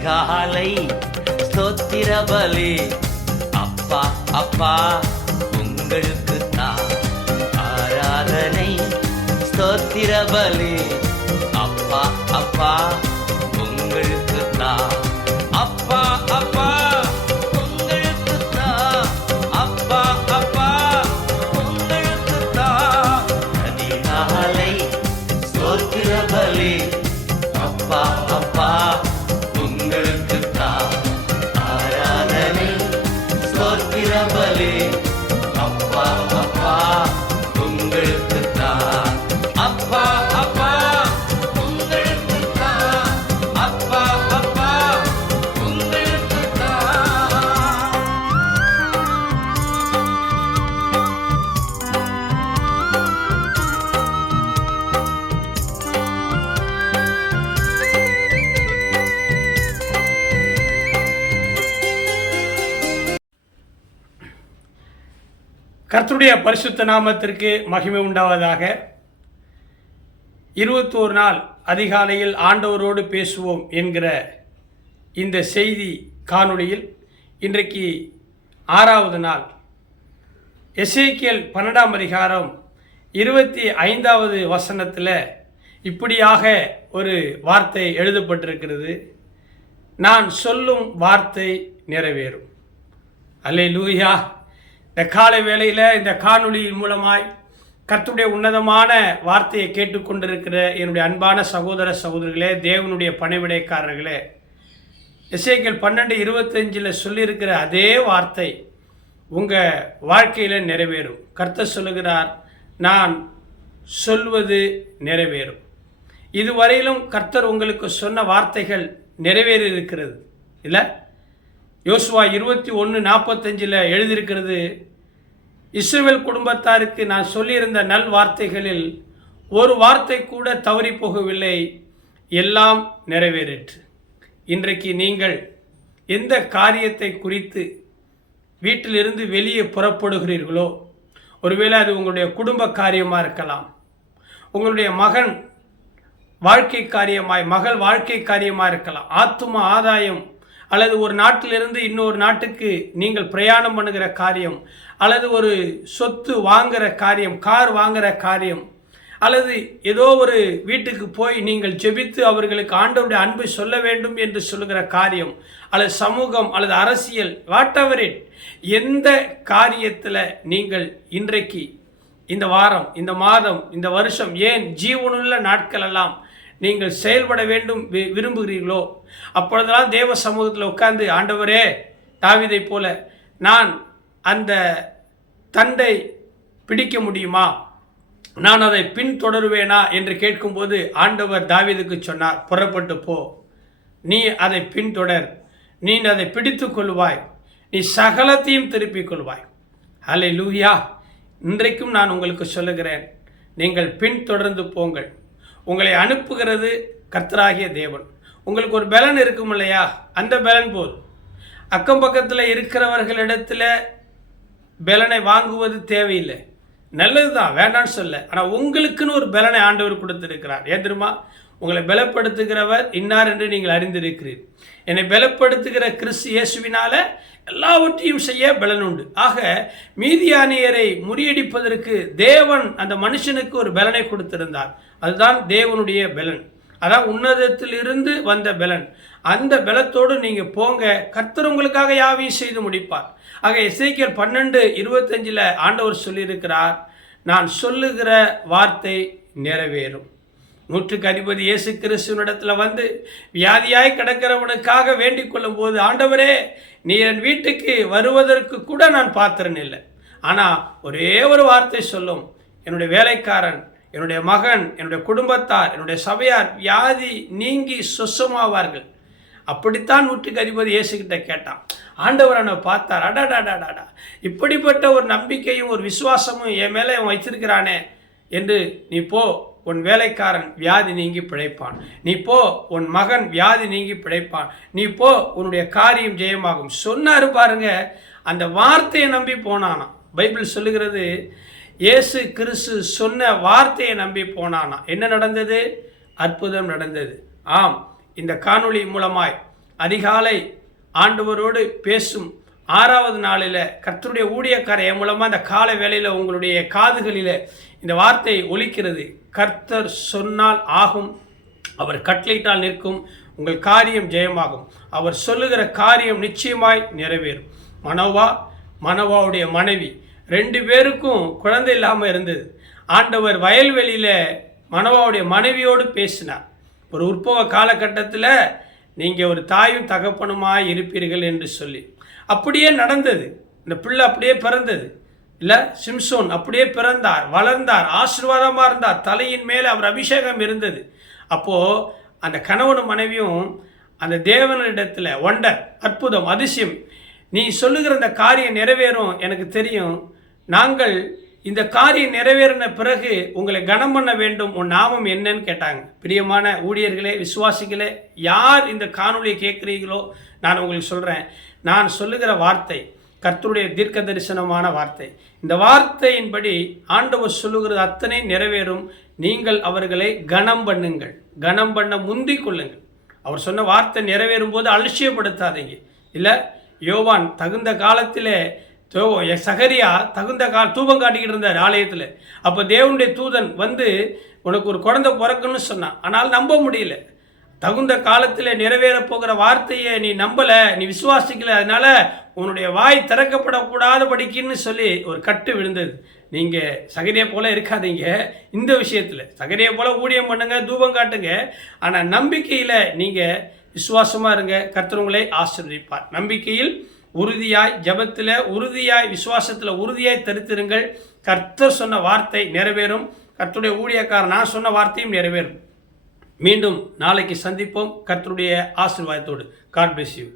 அதிகாலை ஸ்தோத்திர பலி. அப்பா அப்பா உங்களுக்கு தான் ஆராதனை. ஸ்தோத்திர பலி. அப்பா அப்பா உங்களுக்கு தான். அப்பா அப்பா உங்களுக்கு தான். அப்பா அப்பா உங்களுக்கு தான். அதிகாலை ஸ்தோத்திர பலி. அப்பா அப்பா உங்களுக்கு தான் ஆராதனை. ஸ்தோத்திர பலி. அப்பா அப்பா உங்களுக்கு தான். அப்பா அப்பா உங்களுக்கு தான். அப்பா அப்பா உங்களுக்கு தான். கர்த்தருடைய பரிசுத்த நாமத்திற்கு மகிமை உண்டாவதாக. 21 நாள் அதிகாலையில் ஆண்டவரோடு பேசுவோம் என்கிற இந்த செய்தி காணொளியில் இன்றைக்கு 6வது நாள். எசேக்கியேல் 12ஆம் அதிகாரம் 25வது வசனத்தில் இப்படியாக ஒரு வார்த்தை எழுதப்பட்டிருக்கிறது. நான் சொல்லும் வார்த்தை நிறைவேறும். அல்லேலூயா. இந்த காலை வேளையில் இந்த காணொளியின் மூலமாய் கர்த்தருடைய உன்னதமான வார்த்தையை கேட்டுக்கொண்டிருக்கிற என்னுடைய அன்பான சகோதர சகோதரிகளே, தேவனுடைய பணிவிடைக்காரர்களே, எசேக்கியேல் 12:25 சொல்லியிருக்கிற அதே வார்த்தை உங்கள் வாழ்க்கையில் நிறைவேறும். கர்த்தர் சொல்லுகிறார், நான் சொல்வது நிறைவேறும். இதுவரையிலும் கர்த்தர் உங்களுக்கு சொன்ன வார்த்தைகள் நிறைவேறி இருக்கிறது இல்லை? யோசுவா 21:45 எழுதியிருக்கிறது, இஸ்ரவேல் குடும்பத்தாருக்கு நான் சொல்லியிருந்த நல் வார்த்தைகளில் ஒரு வார்த்தை கூட தவறி போகவில்லை, எல்லாம் நிறைவேறிற்று. இன்றைக்கு நீங்கள் எந்த காரியத்தை குறித்து வீட்டிலிருந்து வெளியே புறப்படுகிறீர்களோ, ஒருவேளை அது உங்களுடைய குடும்ப காரியமாக இருக்கலாம், உங்களுடைய மகன் வாழ்க்கை காரியமாய் மகள் வாழ்க்கை காரியமாக இருக்கலாம், ஆத்தும ஆதாயம், அல்லது ஒரு நாட்டிலிருந்து இன்னொரு நாட்டுக்கு நீங்கள் பிரயாணம் பண்ணுகிற காரியம், அல்லது ஒரு சொத்து வாங்குகிற காரியம், கார் வாங்குகிற காரியம், அல்லது ஏதோ ஒரு வீட்டுக்கு போய் நீங்கள் ஜெபித்து அவர்களுக்கு ஆண்டவருடைய அன்பை சொல்ல வேண்டும் என்று சொல்லுகிற காரியம், அல்லது சமூகம், அல்லது அரசியல், வாட் எவர் இட், எந்த காரியத்தில் நீங்கள் இன்றைக்கு இந்த வாரம், இந்த மாதம், இந்த வருஷம், ஏன் ஜீவனுள்ள நாட்கள் எல்லாம் நீங்கள் செயல்பட வேண்டும் விரும்புகிறீர்களோ, அப்பொழுதெல்லாம் தேவ சமூகத்தில் உட்கார்ந்து, ஆண்டவரே, தாவீதை போல நான் அந்த தண்டை பிடிக்க முடியுமா, நான் அதை பின்தொடருவேனா என்று கேட்கும்போது ஆண்டவர் தாவீதுக்கு சொன்னார், புறப்பட்டு போ, நீ அதை பின்தொடர், நீ அதை பிடித்து கொள்வாய், நீ சகலத்தையும் திருப்பிக் கொள்வாய். அல்லேலூயா. இன்றைக்கும் நான் உங்களுக்கு சொல்லுகிறேன், நீங்கள் பின்தொடர்ந்து போங்கள். உங்களை அனுப்புகிறது கர்த்தராகிய தேவன். உங்களுக்கு ஒரு பலன் இருக்கும் இல்லையா, அந்த பலன் போல் அக்கம் பக்கத்தில் இருக்கிறவர்களிடத்தில் பலனை வாங்குவது தேவையில்லை. நல்லது தான், வேண்டான்னு சொல்ல. ஆனால் உங்களுக்குன்னு ஒரு பலனை ஆண்டவர் கொடுத்திருக்கிறார். ஏன் தெரியுமா? உங்களை பலப்படுத்துகிறவர் இன்னார் என்று நீங்கள் அறிந்திருக்கிறீர். என்னை பலப்படுத்துகிற கிறிஸ்து இயேசுவினால எல்லாவற்றையும் செய்ய பலன் உண்டு. ஆக மீதியானியரை முறியடிப்பதற்கு தேவன் அந்த மனுஷனுக்கு ஒரு பலனை கொடுத்திருந்தார். அதுதான் தேவனுடைய பலன், அதான் உன்னதத்தில் இருந்து வந்த பலன். அந்த பலத்தோடு நீங்கள் போங்க, கர்த்தர் உங்களுக்காக யாவையும் செய்து முடிப்பார். ஆக எசேக்கியேல் 12:25 ஆண்டவர் சொல்லியிருக்கிறார், நான் சொல்லுகிற வார்த்தை நிறைவேறும். 100க்கு அதிபதி இயேசு கிறிஸ்துவனிடத்தில் வந்து வியாதியாய் கிடக்கிறவனுக்காக வேண்டிக் கொள்ளும் போது, ஆண்டவரே, நீ என் வீட்டுக்கு வருவதற்கு கூட நான் பாத்திரன் இல்லை, ஆனால் ஒரே ஒரு வார்த்தை சொல்லும், என்னுடைய வேலைக்காரன், என்னுடைய மகன், என்னுடைய குடும்பத்தார், என்னுடைய சபையார் வியாதி நீங்கி சொசமாவார்கள். அப்படித்தான் 100க்கு அதிபதி இயேசுகிட்ட கேட்டான். ஆண்டவர் அவனை பார்த்தார், அடாடாடாடாடா, இப்படிப்பட்ட ஒரு நம்பிக்கையும் ஒரு விசுவாசமும் என் மேலே அவன் வைத்திருக்கிறானே என்று, நீ போ, உன் வேலைக்காரன் வியாதி நீங்கி பிழைப்பான், நீ போ, உன் மகன் வியாதி நீங்கி பிழைப்பான், நீ போ, உன்னுடைய காரியம் ஜெயமாகும் சொன்னாரு பாருங்க. அந்த வார்த்தையை நம்பி போனானா. பைபிள் சொல்லுகிறது, இயேசு கிறிஸ்து சொன்ன வார்த்தையை நம்பி போனானா. என்ன நடந்தது? அற்புதம் நடந்தது. ஆம், இந்த காணொளி மூலமாய் அதிகாலை ஆண்டவரோடு பேசும் 6வது நாளில் கர்த்தருடைய ஊழியக்காரர் மூலமாக அந்த காலை வேளையில் உங்களுடைய காதுகளில் இந்த வார்த்தை ஒலிக்கிறது. கர்த்தர் சொன்னால் ஆகும், அவர் கட்டளையிட்டால் நிற்கும், உங்கள் காரியம் ஜெயமாகும், அவர் சொல்லுகிற காரியம் நிச்சயமாய் நிறைவேறும். மனோவாவுடைய மனைவி 2 பேருக்கும் குழந்தை இல்லாமல் இருந்தது. ஆண்டவர் வயல்வெளியில் மனோவாவுடைய மனைவியோடு பேசினார். ஒரு உற்பவ காலகட்டத்தில் நீங்கள் ஒரு தாயும் தகப்பனுமாய் இருப்பீர்கள் என்று சொல்லி அப்படியே நடந்தது. இந்த பிள்ளை அப்படியே பிறந்தது. இல்லை, சிம்சோன் அப்படியே பிறந்தார், வளர்ந்தார், ஆசீர்வாதமாக இருந்தார், தலையின் மேலே அவர் அபிஷேகம் இருந்தது. அப்போது அந்த கணவனும் மனைவியும் அந்த தேவனிடத்தில் ஒண்டர், அற்புதம், அதிசயம், நீ சொல்லுகிற இந்த காரியம் நிறைவேறும், எனக்கு தெரியும், நாங்கள் இந்த காரியம் நிறைவேறின பிறகு உங்களை கனம் பண்ண வேண்டும், உன் நாமம் என்னன்னு கேட்டாங்க. பிரியமான ஊழியர்களே, விசுவாசிகளே, யார் இந்த காணொலியை கேட்குறீங்களோ நான் உங்களுக்கு சொல்கிறேன், நான் சொல்லுகிற வார்த்தை கர்த்தருடைய தீர்க்க தரிசனமான வார்த்தை. இந்த வார்த்தையின்படி ஆண்டவர் சொல்லுகிறது அத்தனை நிறைவேறும். நீங்கள் அவர்களை கனம் பண்ணுங்கள், கனம் பண்ண முந்தி கொள்ளுங்கள். அவர் சொன்ன வார்த்தை நிறைவேறும் போது அலட்சியப்படுத்தாதீங்க. இல்லை, யோவான் தகுந்த காலத்தில் சகரியா தகுந்த தூபம் காட்டிக்கிட்டு இருந்தார் ஆலயத்தில். அப்போ தேவனுடைய தூதன் வந்து உனக்கு ஒரு குழந்தை பிறக்குன்னு சொன்னான். ஆனால் நம்ப முடியல. தகுந்த காலத்தில் நிறைவேறப் போகிற வார்த்தையை நீ நம்பலை, நீ விசுவாசிக்கல, அதனால உன்னுடைய வாய் திறக்கப்படக்கூடாத படிக்குன்னு சொல்லி ஒரு கட்டு விழுந்தது. நீங்கள் சகரியை போல் இருக்காதீங்க. இந்த விஷயத்தில் சகரியை போல் ஊழியம் பண்ணுங்க, தூபம் காட்டுங்க, ஆனால் நம்பிக்கையில் நீங்கள் விசுவாசமாக இருங்க. கர்த்தர் உங்களை ஆசீர்வதிப்பார். நம்பிக்கையில் உறுதியாய், ஜெபத்தில் உறுதியாய், விசுவாசத்தில் உறுதியாய் தரித்திருங்கள். கர்த்தர் சொன்ன வார்த்தை நிறைவேறும். கர்த்தருடைய ஊழியக்காரர் நான் சொன்ன வார்த்தையும் நிறைவேறும். மீண்டும் நாளைக்கு சந்திப்போம் கர்த்தருடைய ஆசீர்வாதத்தோடு. God bless you.